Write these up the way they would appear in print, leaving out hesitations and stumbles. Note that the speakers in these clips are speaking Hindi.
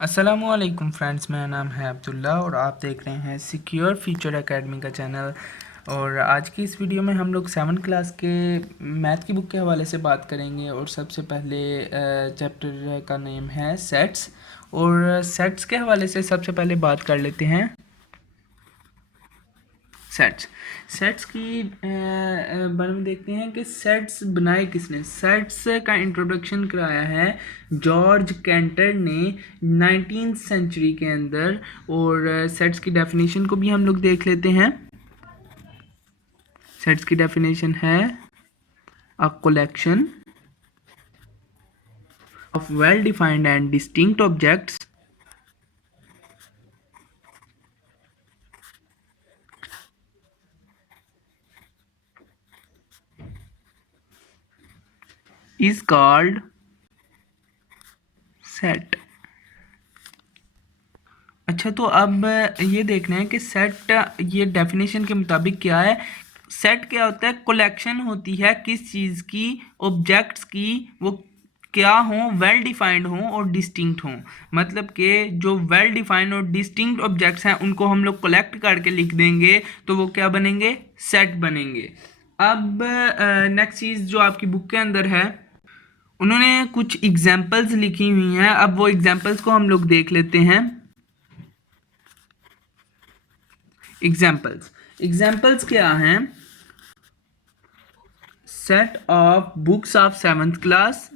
अस्सलामुअलैकुम फ्रेंड्स, मेरा नाम है अब्दुल्ला और आप देख रहे हैं सिक्योर फ्यूचर एकेडमी का चैनल। और आज की इस वीडियो में हम लोग 7th क्लास के मैथ की बुक के हवाले से बात करेंगे। और सबसे पहले चैप्टर का नेम है सेट्स। और सेट्स के हवाले से सबसे पहले बात कर लेते हैं सेट्स। सेट्स की बारे में देखते हैं कि सेट्स बनाए किसने। सेट्स का इंट्रोडक्शन कराया है जॉर्ज कैंटर ने 19th सेंचुरी के अंदर। और सेट्स की डेफिनेशन को भी हम लोग देख लेते हैं। सेट्स की डेफिनेशन है a collection of well defined and distinct objects is called set. अच्छा, तो अब ये देखना है कि सेट ये डेफिनेशन के मुताबिक क्या है। सेट क्या होता है? कलेक्शन होती है किस चीज़ की? ऑब्जेक्ट्स की। वो क्या हों? वेल डिफाइंड हों और डिस्टिंक्ट हों। मतलब कि जो वेल डिफाइंड और डिस्टिंक्ट ऑब्जेक्ट्स हैं उनको हम लोग कलेक्ट करके लिख देंगे तो वो क्या बनेंगे? सेट बनेंगे। अब नेक्स्ट चीज़ जो आपकी बुक के अंदर है, उन्होंने कुछ एग्जाम्पल्स लिखी हुई हैं। अब वो एग्जाम्पल्स को हम लोग देख लेते हैं। एग्जाम्पल्स क्या हैं? Set of books of 7th class,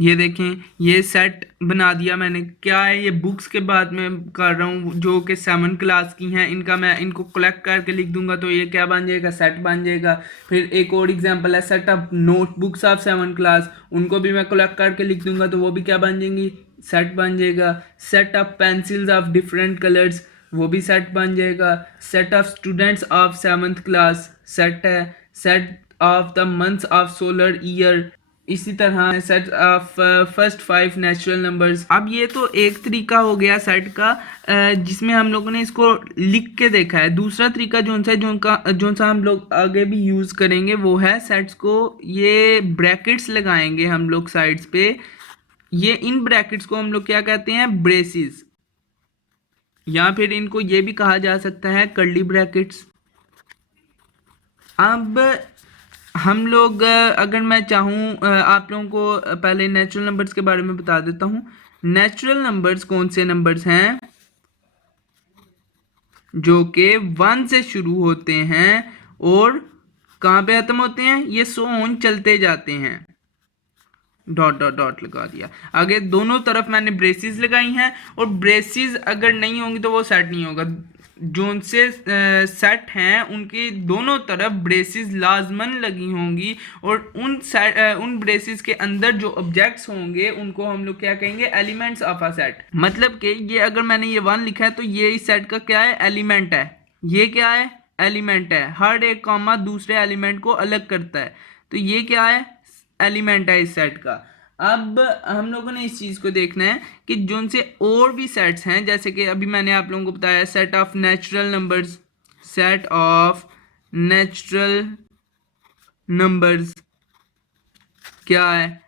ये देखें, ये सेट बना दिया मैंने। क्या है ये? बुक्स के बाद में कर रहा हूँ जो कि 7th क्लास की हैं। इनका मैं इनको कलेक्ट करके लिख दूंगा तो ये क्या बन जाएगा? सेट बन जाएगा। फिर एक और एग्जांपल है set of notebooks of 7th class, उनको भी मैं कलेक्ट करके लिख दूंगा तो वो भी क्या बन जाएंगी? सेट बन जाएगा। Set of pencils of different colours, वो भी सेट बन जाएगा। Set of students of 7th class set है। Set of the months of solar year, इसी तरह set of first 5 natural numbers. अब ये तो एक तरीका हो गया सेट का, जिसमें हम लोगों ने इसको लिख के देखा है। दूसरा तरीका जो सा हम लोग आगे भी यूज़ करेंगे वो है सेट्स को ये ब्रैकेट्स लगाएंगे हम लोग साइड्स पे। ये इन ब्रैकेट्स को हम लोग क्या कहते हैं? ब्रेसिस, या फिर इनको ये भी कहा जा सकता है कर्ली ब्रैकेट्स। अब हम लोग अगर मैं चाहूँ आप लोगों को पहले नेचुरल नंबर्स के बारे में बता देता हूँ। नेचुरल नंबर्स कौन से नंबर्स हैं? जो कि 1 से शुरू होते हैं और कहाँ पे खत्म होते हैं? ये सो ऑन चलते जाते हैं। डॉट डॉट डॉट लगा दिया। आगे दोनों तरफ मैंने ब्रेसिस लगाई हैं। और ब्रेसिस अगर नहीं होंगी तो वो सेट नहीं होगा। जो उनसे सेट हैं उनकी दोनों तरफ ब्रेसिस लाजमन लगी होंगी। और उन ब्रेसिस के अंदर जो ऑब्जेक्ट्स होंगे उनको हम लोग क्या कहेंगे? Elements of a set. मतलब कि ये अगर मैंने ये 1 लिखा है तो ये इस सेट का क्या है? एलिमेंट है। ये क्या है? एलिमेंट है। हर एक कॉमा दूसरे एलिमेंट को अलग करता है, तो ये क्या है? एलिमेंट है इस सेट का। अब हम लोगों ने इस चीज़ को देखना है कि जो उनसे और भी सेट्स हैं, जैसे कि अभी मैंने आप लोगों को बताया set of natural numbers. Set of natural numbers क्या है?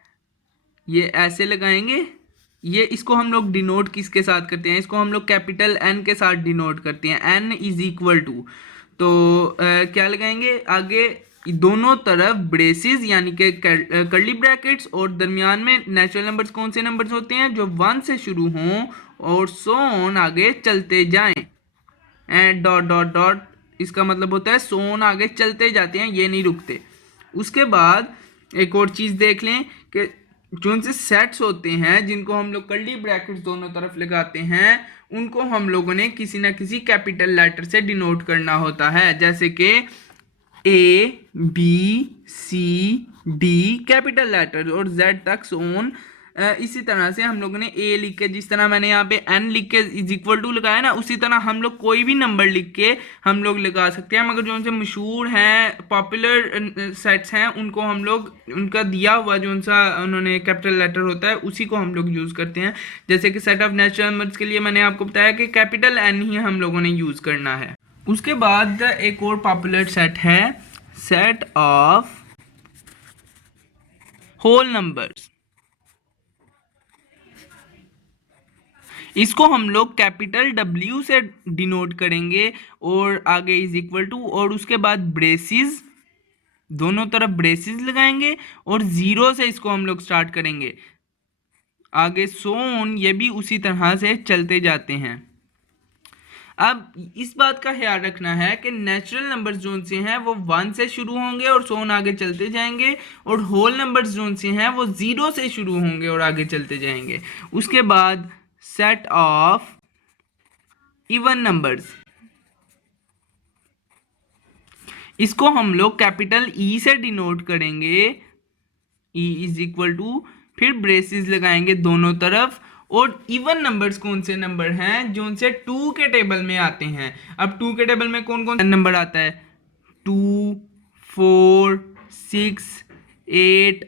ये ऐसे लगाएंगे। ये इसको हम लोग डिनोट किसके साथ करते हैं? इसको हम लोग कैपिटल एन के साथ डिनोट करते हैं। एन इज इक्वल टू, तो क्या लगाएंगे आगे? दोनों तरफ ब्रेसिस यानी कि कर्ली ब्रैकेट्स, और दरमियान में नेचुरल नंबर्स। कौन से नंबर्स होते हैं? जो 1 से शुरू हों और सो ऑन आगे चलते जाएं। एंड डॉट डॉट डॉट, इसका मतलब होता है सो ऑन आगे चलते जाते हैं, ये नहीं रुकते। उसके बाद एक और चीज़ देख लें कि जो उनसे सेट्स होते हैं जिनको हम लोग कर्ली ब्रैकेट्स दोनों तरफ लगाते हैं, उनको हम लोगों ने किसी ना किसी कैपिटल लेटर से डिनोट करना होता है। जैसे कि A B C D capital letter और जेड तक सोन। इसी तरह से हम लोगों ने ए लिख के, जिस तरह मैंने यहाँ पे एन लिख के इज इक्वल टू लगाया ना, उसी तरह हम लोग कोई भी नंबर लिख के हम लोग लगा सकते हैं। मगर जो उनसे मशहूर हैं, पॉपुलर सेट्स हैं, उनको हम लोग उनका दिया हुआ जो उनसा उन्होंने कैपिटल लेटर होता है उसी को हम लोग यूज़ करते हैं। जैसे कि सेट ऑफ नेचुरल नंबर्स के लिए मैंने आपको बताया कि कैपिटल एन ही हम लोगों ने यूज़ करना है। उसके बाद एक और पॉपुलर सेट है सेट ऑफ होल नंबर्स, इसको हम लोग कैपिटल W से डिनोट करेंगे और आगे इज इक्वल टू और उसके बाद ब्रेसिस, दोनों तरफ ब्रेसिस लगाएंगे और जीरो से इसको हम लोग स्टार्ट करेंगे, आगे सो ऑन, ये भी उसी तरह से चलते जाते हैं। अब इस बात का ख्याल रखना है कि नेचुरल नंबर्स जो से हैं वो 1 से शुरू होंगे और सो ऑन आगे चलते जाएंगे, और होल नंबर्स जो से हैं वो 0 से शुरू होंगे और आगे चलते जाएंगे। उसके बाद सेट ऑफ इवन नंबर्स, इसको हम लोग कैपिटल E से डिनोट करेंगे, E इज इक्वल टू, फिर ब्रेसेस लगाएंगे दोनों तरफ, और इवन नंबर्स कौन से नंबर हैं जो उनसे 2 के टेबल में आते हैं। अब 2 के टेबल में कौन कौन नंबर आता है, 2, 4, 6, 8,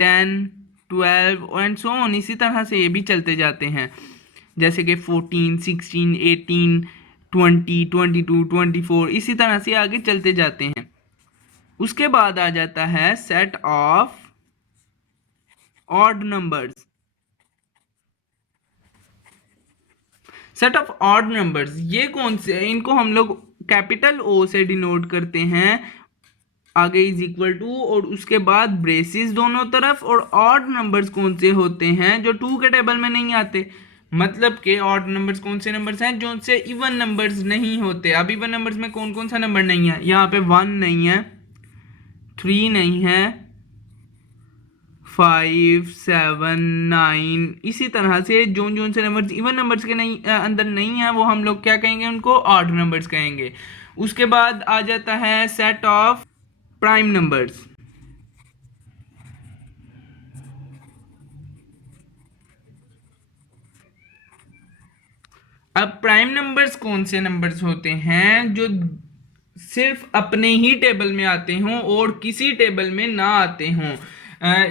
10, 12 एंड सो ऑन, इसी तरह से ये भी चलते जाते हैं, जैसे कि 14, 16, 18, 20, 22, 24, इसी तरह से आगे चलते जाते हैं। उसके बाद आ जाता है set of odd numbers, set of odd numbers ये कौन से, इनको हम लोग कैपिटल O से डिनोट करते हैं, आगे इज इक्वल टू और उसके बाद ब्रेसिस दोनों तरफ, और ऑड नंबर्स कौन से होते हैं जो 2 के टेबल में नहीं आते, मतलब के ऑड नंबर्स कौन से नंबर्स हैं जो उनसे इवन नंबर्स नहीं होते। अब इवन नंबर्स में कौन कौन सा नंबर नहीं है, यहाँ पे 1 नहीं है, 3 नहीं है, 5, 7, 9, इसी तरह से जो जो से नंबर्स इवन नंबर्स के नहीं अंदर नहीं है वो हम लोग क्या कहेंगे, उनको ऑड नंबर्स कहेंगे। उसके बाद आ जाता है सेट ऑफ प्राइम नंबर्स, अब प्राइम नंबर्स कौन से नंबर्स होते हैं जो सिर्फ अपने ही टेबल में आते हों और किसी टेबल में ना आते हों।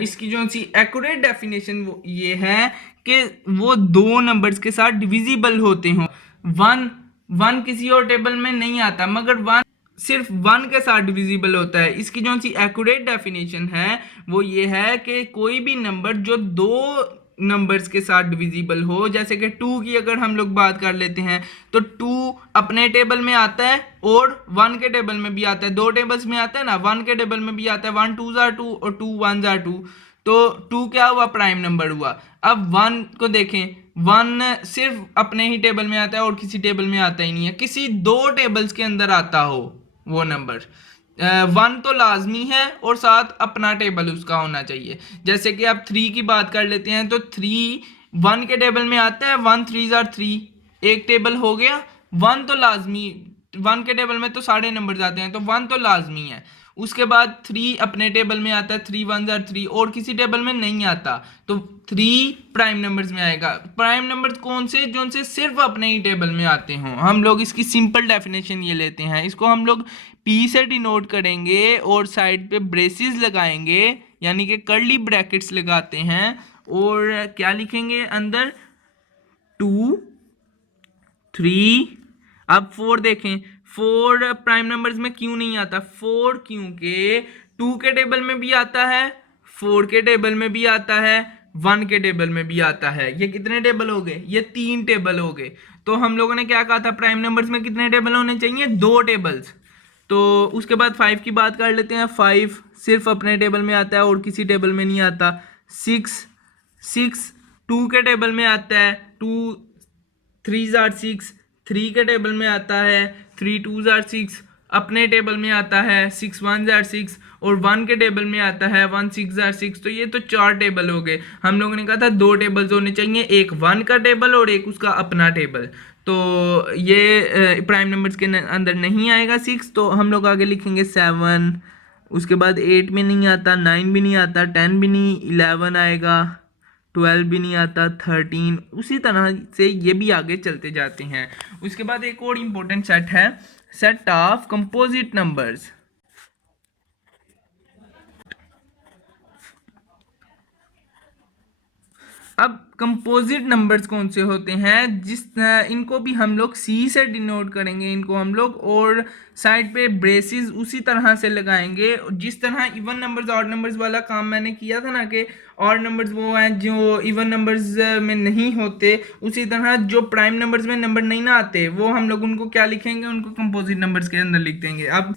इसकी जो सी एक्यूरेट डेफिनेशन वो ये है कि वो 2 नंबर्स के साथ डिविजिबल होते हों। 1 किसी और टेबल में नहीं आता, मगर 1 सिर्फ 1 के साथ डिविजिबल होता है। इसकी जो सी एक्यूरेट डेफिनेशन है वो ये है कि कोई भी नंबर जो 2 नंबर्स के साथ डिविजिबल हो, जैसे कि 2 की अगर हम लोग बात कर लेते हैं तो 2 अपने टेबल में आता है और 1 के टेबल में भी आता है, 2 टेबल्स में आता है ना, 1 के टेबल में भी आता है, 1 2 जार 2 और 2 1 जार 2, तो 2 क्या हुआ, प्राइम नंबर हुआ। अब 1 को देखें, 1 सिर्फ अपने ही टेबल में आता है और किसी टेबल में आता ही नहीं है, किसी 2 टेबल्स के अंदर आता हो वो नंबर, 1 तो लाजमी है और साथ अपना टेबल उसका होना चाहिए। जैसे कि आप 3 की बात कर लेते हैं तो 3 1 के टेबल में आता है, 1 3 जार 3, एक टेबल हो गया। 1 तो लाजमी, 1 के टेबल में तो सारे नंबर आते हैं तो 1 तो लाजमी है। उसके बाद 3 अपने टेबल में आता है, 3 1 जार 3, और किसी टेबल में नहीं आता, तो 3 प्राइम नंबर्स में आएगा। प्राइम नंबर्स कौन से, जो उनसे सिर्फ अपने ही टेबल में आते हों। हम लोग इसकी सिंपल डेफिनेशन ये लेते हैं, इसको हम लोग P से डिनोट करेंगे और साइड पे ब्रेसेस लगाएंगे, यानी कि कर्ली ब्रैकेट्स लगाते हैं, और क्या लिखेंगे अंदर, 2, 3, अब 4 देखें, 4 प्राइम नंबर्स में क्यों नहीं आता, 4 क्योंकि 2 के टेबल में भी आता है, 4 के टेबल में भी आता है, 1 के टेबल में भी आता है। ये कितने टेबल हो गए, ये 3 टेबल हो गए। तो हम लोगों ने क्या कहा था, प्राइम नंबर्स में कितने टेबल होने चाहिए, 2 टेबल्स। तो उसके बाद 5 की बात कर लेते हैं, 5 सिर्फ अपने टेबल में आता है और किसी टेबल में नहीं आता। 6 2 के टेबल में आता है, 2 3 जार 6, 3 के टेबल में आता है, 3 2 जार 6 अपने टेबल में आता है, 6 1 जार 6, और 1 के टेबल में आता है 1 6 जार 6। तो ये तो 4 टेबल हो गए। हम लोगों ने कहा था 2 टेबल्स होने चाहिए, एक 1 का टेबल और एक उसका अपना टेबल। तो ये प्राइम नंबर्स के अंदर नहीं आएगा 6, तो हम लोग आगे लिखेंगे 7, उसके बाद 8 में नहीं आता, 9 भी नहीं आता, 10 भी नहीं, 11 आएगा, 12 भी नहीं आता, 13, उसी तरह से ये भी आगे चलते जाते हैं। उसके बाद एक और इम्पोर्टेंट सेट है, सेट ऑफ कंपोजिट नंबर्स। अब कंपोजिट नंबर्स कौन से होते हैं, इनको भी हम लोग सी से डिनोट करेंगे इनको हम लोग, और साइड पे ब्रेसेस उसी तरह से लगाएंगे जिस तरह इवन नंबर्स ऑड नंबर्स वाला काम मैंने किया था ना, कि ऑड नंबर्स वो हैं जो इवन नंबर्स में नहीं होते, उसी तरह जो प्राइम नंबर्स में नंबर नहीं ना आते वो हम लोग उनको क्या लिखेंगे, उनको कंपोजिट नंबर्स के अंदर लिख देंगे। अब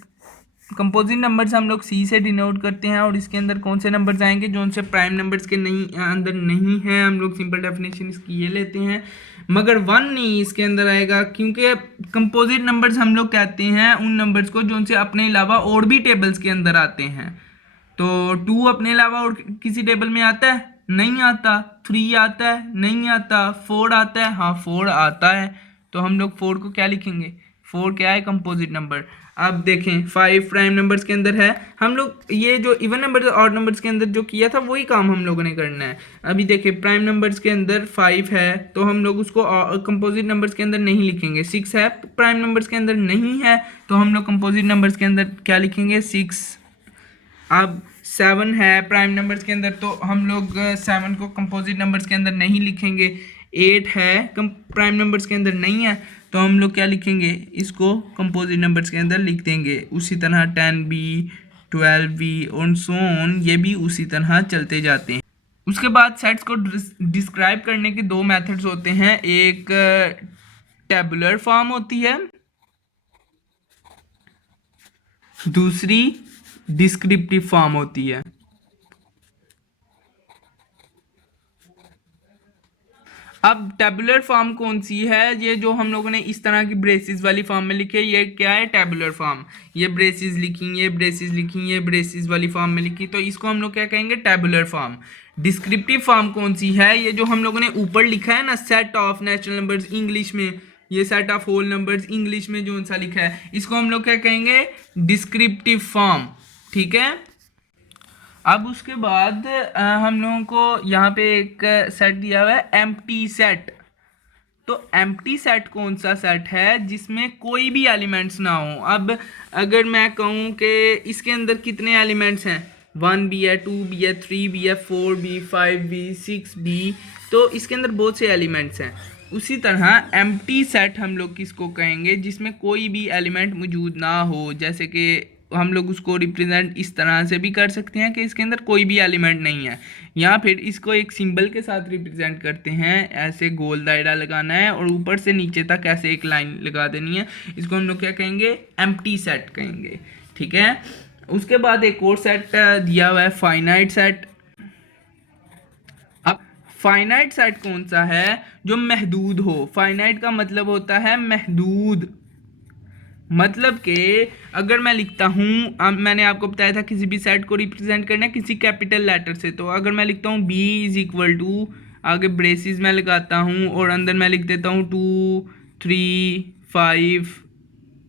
कंपोजिट नंबर्स हम लोग सी से डिनोट करते हैं, और इसके अंदर कौन से नंबर्स आएंगे जो उनसे प्राइम नंबर्स के नहीं अंदर नहीं है, हम लोग सिंपल डेफिनेशन इसकी ये लेते हैं, मगर वन नहीं इसके अंदर आएगा, क्योंकि कंपोजिट नंबर्स हम लोग कहते हैं उन नंबर्स को जो उनसे अपने अलावा और भी टेबल्स के अंदर आते हैं। तो 2 अपने अलावा और किसी टेबल में आता है, नहीं आता। 3 आता है, नहीं आता। 4 आता है, हाँ 4 आता है। तो हम लोग 4 को क्या लिखेंगे, 4 क्या है, कंपोजिट नंबर। अब देखें 5 प्राइम नंबर्स के अंदर है, हम लोग ये जो इवन नंबर्स ऑड नंबर्स के अंदर जो किया था वही काम हम लोगों ने करना है। अभी देखें प्राइम नंबर्स के अंदर 5 है, तो हम लोग उसको कंपोजिट नंबर्स के अंदर नहीं लिखेंगे। 6 है प्राइम नंबर्स के अंदर नहीं है, तो हम लोग कंपोजिट नंबर्स के अंदर क्या लिखेंगे, 6। अब 7 है प्राइम नंबर्स के अंदर, तो हम लोग 7 को कंपोजिट नंबर्स के अंदर नहीं लिखेंगे। 8 है प्राइम नंबर्स के अंदर नहीं है, तो हम लोग क्या लिखेंगे, इसको कंपोजिट नंबर्स के अंदर लिख देंगे। उसी तरह 10 भी, 12 भी और सो ऑन, ये भी उसी तरह चलते जाते हैं। उसके बाद सेट्स को डिस्क्राइब करने के 2 मेथड्स होते हैं, एक टेबुलर फॉर्म होती है, दूसरी डिस्क्रिप्टिव फॉर्म होती है। अब टेबुलर फॉर्म कौन सी है, ये जो हम लोगों ने इस तरह की ब्रेसिस वाली फॉर्म में लिखी है, ये क्या है, टेबुलर फॉर्म। ये ब्रेसिस लिखी, ये ब्रेसिस लिखी, ये ब्रेसिस वाली फॉर्म में लिखी, तो इसको हम लोग क्या कहेंगे, टेबुलर फॉर्म। डिस्क्रिप्टिव फॉर्म कौन सी है, ये जो हम लोगों ने ऊपर लिखा है ना, set of natural numbers English में, ये set of whole numbers English में जो सा लिखा है, इसको हम लोग क्या कहेंगे, डिस्क्रिप्टिव फॉर्म। ठीक है। अब उसके बाद हम लोगों को यहाँ पे एक सेट दिया हुआ है, एम्प्टी सेट। तो एम्प्टी सेट कौन सा सेट है, जिसमें कोई भी एलिमेंट्स ना हो। अब अगर मैं कहूँ कि इसके अंदर कितने एलिमेंट्स हैं, 1 भी है, 2 भी है, 3 भी है, 4 भी, 5 भी, 6 भी, तो इसके अंदर बहुत से एलिमेंट्स हैं। उसी तरह एम्प्टी सेट हम लोग किसको कहेंगे, जिसमें कोई भी एलिमेंट मौजूद ना हो। जैसे कि हम लोग उसको रिप्रेजेंट इस तरह से भी कर सकते हैं कि इसके अंदर कोई भी एलिमेंट नहीं है, या फिर इसको एक सिंबल के साथ रिप्रेजेंट करते हैं। ऐसे गोल दायरा लगाना है और ऊपर से नीचे तक ऐसे एक लाइन लगा देनी है, इसको हम लोग क्या कहेंगे, एम्प्टी सेट कहेंगे। ठीक है। उसके बाद एक और सेट दिया हुआ है, फाइनाइट सेट। अब फाइनाइट सेट कौन सा है, जो महदूद हो। फाइनाइट का मतलब होता है महदूद, मतलब कि अगर मैं लिखता हूँ, मैंने आपको बताया था किसी भी सेट को रिप्रेजेंट करना है किसी कैपिटल लेटर से, तो अगर मैं लिखता हूँ बी इज इक्वल टू, आगे ब्रेसिस में लगाता हूँ और अंदर मैं लिख देता हूँ 2, 3, 5,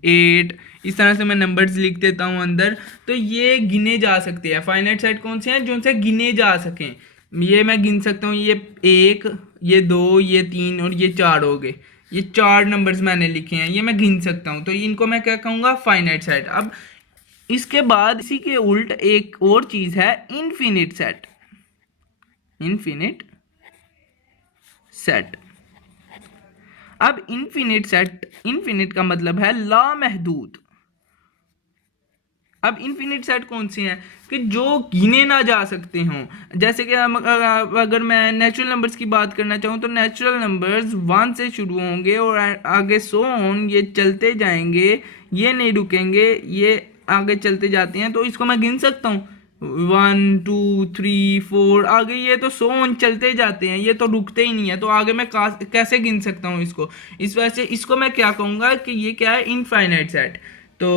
8, इस तरह से मैं नंबर्स लिख देता हूँ अंदर, तो ये गिने जा सकते हैं। फाइनाइट सेट कौन से हैं, जो उनसे गिने जा सकें। ये मैं गिन सकता हूँ, ये 1, ये 2, ये 3 और ये 4 हो गए। ये 4 नंबर्स मैंने लिखे हैं, ये मैं गिन सकता हूँ, तो इनको मैं क्या कहूँगा, फाइनाइट सेट। अब इसके बाद इसी के उल्ट एक और चीज़ है, इनफिनिट सेट। Infinite set. अब इनफिनिट सेट, इनफिनिट का मतलब है लामहदूद। अब इनफिनिट सेट कौन से हैं, कि जो गिने ना जा सकते हों। जैसे कि हम अगर मैं नेचुरल नंबर्स की बात करना चाहूँ, तो नेचुरल नंबर्स 1 से शुरू होंगे और आगे सो ऑन, ये चलते जाएंगे, ये नहीं रुकेंगे, ये आगे चलते जाते हैं, तो इसको मैं गिन सकता हूँ 1, 2, 3, 4, आगे ये तो सो ऑन चलते जाते हैं, ये तो रुकते ही नहीं है, तो आगे मैं कैसे गिन सकता हूँ इसको। इस वजह से इसको मैं क्या कहूँगा कि ये क्या है, इनफाइनाइट सेट। तो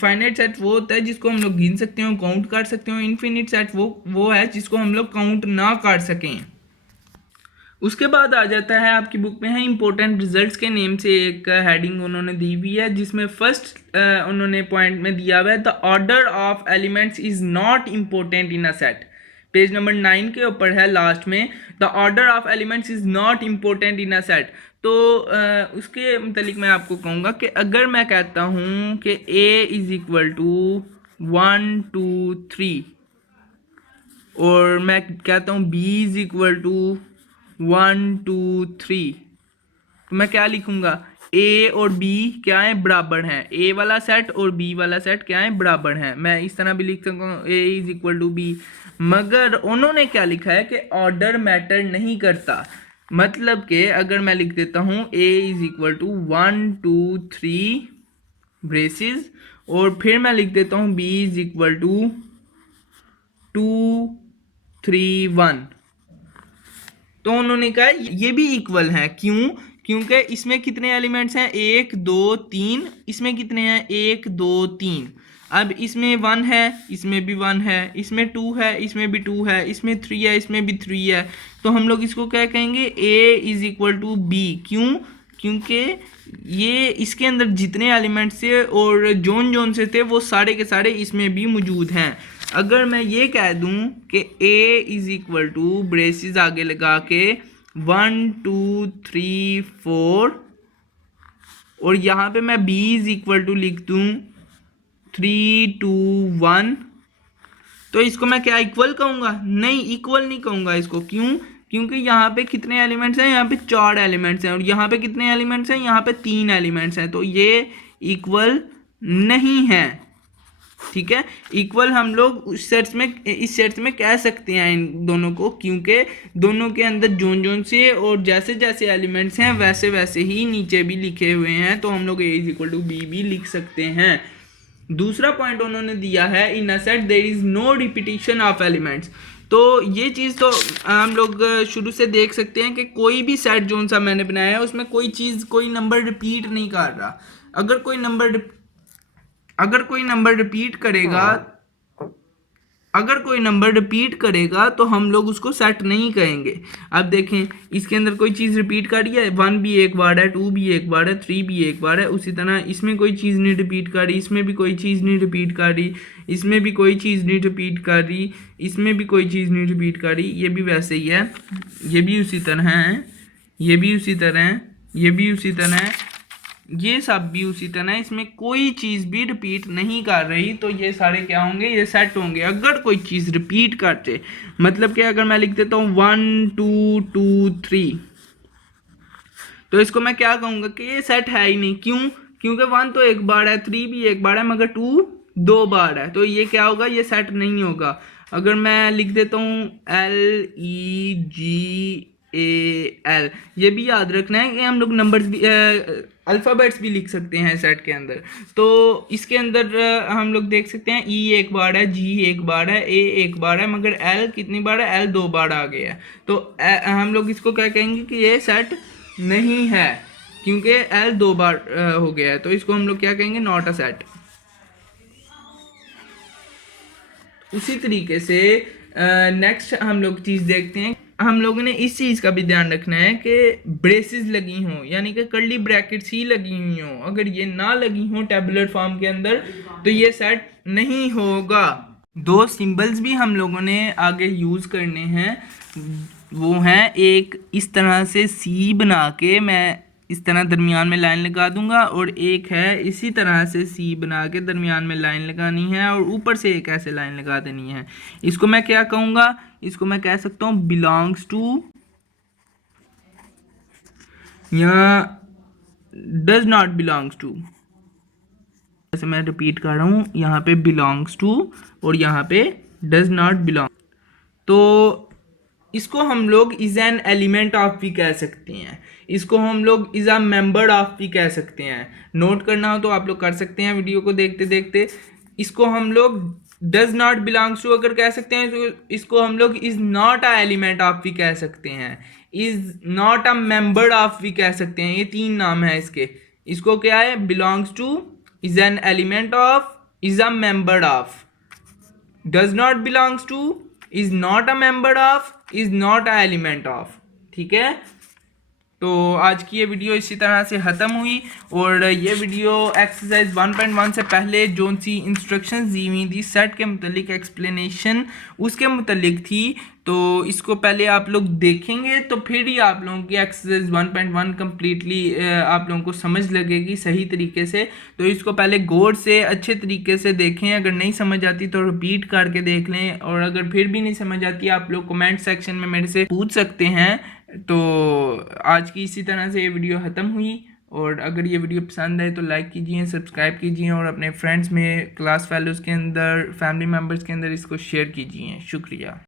फाइनाइट सेट वो होता है जिसको हम लोग गिन सकते हो, काउंट कर सकते हो। इनफिनिट सेट वो है जिसको हम लोग काउंट ना कर सकें। उसके बाद आ जाता है, आपकी बुक में है इंपॉर्टेंट रिजल्ट्स के नेम से एक हेडिंग उन्होंने दी हुई है, जिसमें फर्स्ट उन्होंने पॉइंट में दिया हुआ है, the order of elements is not important in a set. Page number 9 के ऊपर है लास्ट में, the order of elements is not important in a set. तो उसके मतलब मैं आपको कहूँगा कि अगर मैं कहता हूँ कि a इज इक्वल टू 1, 2, 3, और मैं कहता हूँ b इज इक्वल टू 1 2 3, तो मैं क्या लिखूंगा, ए और बी क्या है, बराबर हैं। ए वाला सेट और बी वाला सेट क्या है, बराबर हैं। मैं इस तरह भी लिख सकता हूँ ए इज इक्वल टू बी। मगर उन्होंने क्या लिखा है कि ऑर्डर मैटर नहीं करता। मतलब कि अगर मैं लिख देता हूँ ए इज इक्वल टू 1 2 3 ब्रेसेस, और फिर मैं लिख देता हूँ बी इज इक्वल टू 2 3 1, तो उन्होंने कहा ये भी इक्वल है। क्यों? क्योंकि इसमें कितने एलिमेंट्स हैं, 1 2 3, इसमें कितने हैं, 1 2 3। अब इसमें 1 है, इसमें भी 1 है, इसमें 2 है, इसमें भी 2 है, इसमें 3 है, इसमें भी 3 है। तो हम लोग इसको क्या कहेंगे, ए इज इक्वल टू बी। क्यों? क्योंकि ये इसके अंदर जितने एलिमेंट्स थे और जोन जोन से थे वो सारे के सारे इसमें भी मौजूद हैं। अगर मैं ये कह दूं कि a is equal to braces आगे लगा के 1 2 3 4, और यहाँ पे मैं b इज इक्वल टू लिख दूं 3 2 1, तो इसको मैं क्या इक्वल कहूँगा? नहीं, इक्वल नहीं कहूँगा इसको। क्यों? क्योंकि यहाँ पे कितने एलिमेंट्स हैं, यहाँ पे 4 एलिमेंट्स हैं, और यहाँ पे कितने एलिमेंट्स हैं, यहाँ पे 3 एलिमेंट्स हैं, तो ये इक्वल नहीं है। ठीक है, इक्वल हम लोग इस सेट्स में कह सकते हैं इन दोनों को, क्योंकि दोनों के अंदर जोन जोन से और जैसे जैसे एलिमेंट्स हैं वैसे वैसे ही नीचे भी लिखे हुए हैं, तो हम लोग A is equal to B भी लिख सकते हैं। दूसरा पॉइंट उन्होंने दिया है, in a set there is no repetition of elements. तो ये चीज़ तो हम लोग शुरू से देख सकते हैं कि कोई भी सेट जोन सा मैंने बनाया है उसमें कोई चीज़, कोई नंबर रिपीट नहीं कर रहा। अगर कोई नंबर रिपीट करेगा तो हम लोग उसको सेट नहीं कहेंगे। अब देखें, इसके अंदर कोई चीज़ रिपीट कर रही है, 1 भी एक बार है, 2 भी एक बार है, 3 भी एक बार है। उसी तरह इसमें कोई चीज़ नहीं रिपीट कर रही, इसमें भी कोई चीज़ नहीं रिपीट कर रही, इसमें भी कोई चीज़ नहीं रिपीट कर रही, इसमें भी कोई चीज़ नहीं रिपीट कर रही। ये भी वैसे ही है, ये भी उसी तरह है, ये भी उसी तरह है, ये भी उसी तरह है, ये सब भी उसी तरह, इसमें कोई चीज़ भी रिपीट नहीं कर रही। तो ये सारे क्या होंगे, ये सेट होंगे। अगर कोई चीज़ रिपीट करते, मतलब कि अगर मैं लिख देता हूँ 1 2 2 3, तो इसको मैं क्या कहूँगा कि ये सेट है ही नहीं। क्यों? क्योंकि 1 तो एक बार है, 3 भी एक बार है, मगर 2 2 बार है, तो ये क्या होगा, ये सेट नहीं होगा। अगर मैं लिख देता हूँ LEGAL, ये भी याद रखना है कि हम लोग नंबर्स भी अल्फ़ाबेट्स भी लिख सकते हैं सेट के अंदर। तो इसके अंदर हम लोग देख सकते हैं E एक बार है, G एक बार है, A एक बार है, मगर L कितनी बार है, L 2 बार आ गया है। तो हम लोग इसको क्या कहेंगे कि ये सेट नहीं है, क्योंकि L 2 बार हो गया है, तो इसको हम लोग क्या कहेंगे, नॉट अ सेट। उसी तरीके से नेक्स्ट हम लोग चीज़ देखते हैं, हम लोगों ने इस चीज़ का भी ध्यान रखना है कि ब्रेसेस लगी हों, यानी कि कर्ली ब्रैकेट्स ही लगी हुई हों। अगर ये ना लगी हों टेबुलर फॉर्म के अंदर तो ये सेट नहीं होगा। दो सिंबल्स भी हम लोगों ने आगे यूज़ करने हैं, वो हैं एक इस तरह से सी बना के मैं इस तरह दरमियान में लाइन लगा दूंगा, और एक है इसी तरह से सी बना के दरमियान में लाइन लगानी है और ऊपर से एक ऐसे लाइन लगा देनी है। इसको मैं क्या कहूँगा, इसको मैं कह सकता हूँ बिलोंग्स टू या डज नॉट बिलोंग्स टू। जैसे मैं रिपीट कर रहा हूँ, यहाँ पे बिलोंग्स टू और यहाँ पे डज नॉट बिलोंग। तो इसको हम लोग इज एन एलिमेंट ऑफ भी कह सकते हैं, इसको हम लोग इज अ मेंबर ऑफ भी कह सकते हैं। नोट करना हो तो आप लोग कर सकते हैं वीडियो को देखते देखते। इसको हम लोग डज नॉट बिलोंग्स टू अगर कह सकते हैं, तो इसको हम लोग is not a element of भी कह सकते हैं, is not a member of भी कह सकते हैं। ये 3 नाम है इसके। इसको क्या है, belongs to, is an element of, is a member of. Does not belongs to, is not a member of, is not a element of. ठीक है, तो आज की ये वीडियो इसी तरह से ख़त्म हुई, और ये वीडियो एक्सरसाइज 1.1 से पहले जो सी इंस्ट्रक्शंस दी हुई थी सेट के मुतालिक एक्सप्लेनेशन उसके मुतालिक थी, तो इसको पहले आप लोग देखेंगे तो फिर ही आप लोगों की एक्सरसाइज 1.1 कम्प्लीटली आप लोगों को समझ लगेगी सही तरीके से। तो इसको पहले गौर से अच्छे तरीके से देखें, अगर नहीं समझ आती तो रिपीट करके देख लें, और अगर फिर भी नहीं समझ आती आप लोग कमेंट सेक्शन में मेरे से पूछ सकते हैं तो आज की इसी तरह से ये वीडियो ख़त्म हुई, और अगर ये वीडियो पसंद आए तो लाइक कीजिए, सब्सक्राइब कीजिए और अपने फ्रेंड्स में, क्लास फेलोज़ के अंदर, फैमिली मेम्बर्स के अंदर इसको शेयर कीजिए। शुक्रिया।